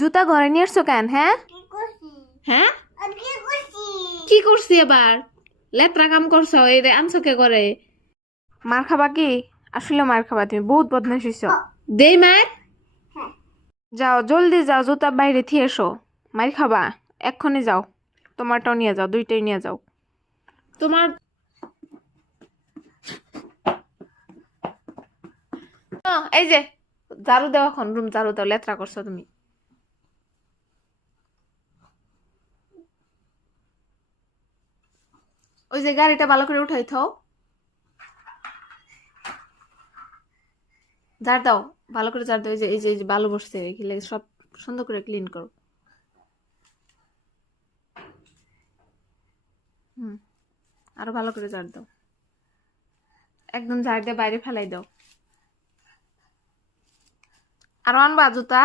জুতা ঘরে নিয়ে আসছো কেন? হ্যাঁ হ্যাঁ, কি করছি এবার? লেত্রা কাম করছো, এই রে আনছো কে করে? মার খাবা কি? আসলে মার খাবা, তুমি বহুত বদমাশ হইছো। দেই মার। যাও জলদি যাও, জুতা বাইরে থিয়ে এসো। মার খাবা, এক্ষুনি যাও। তোমারটাও নিয়ে যাও, দুইটাই নিয়ে যাও। তোমার এই যে ঝাড়ু দাও, এখন রুম ঝাড়ু দাও, লেত্রা করছো তুমি। ওই যে গাড়িটা ভালো করে উঠাই থাও, ঝাড় দাও, ভালো করে ঝাড় দাও। এই যে বালু বসছে, এগুলো সব সুন্দর করে ক্লিন করো। হুম, আরো ভালো করে ঝাড় দাও, একদম ঝাড় দিয়ে বাইরে ফেলাই দাও। আরো আনবা জুতা?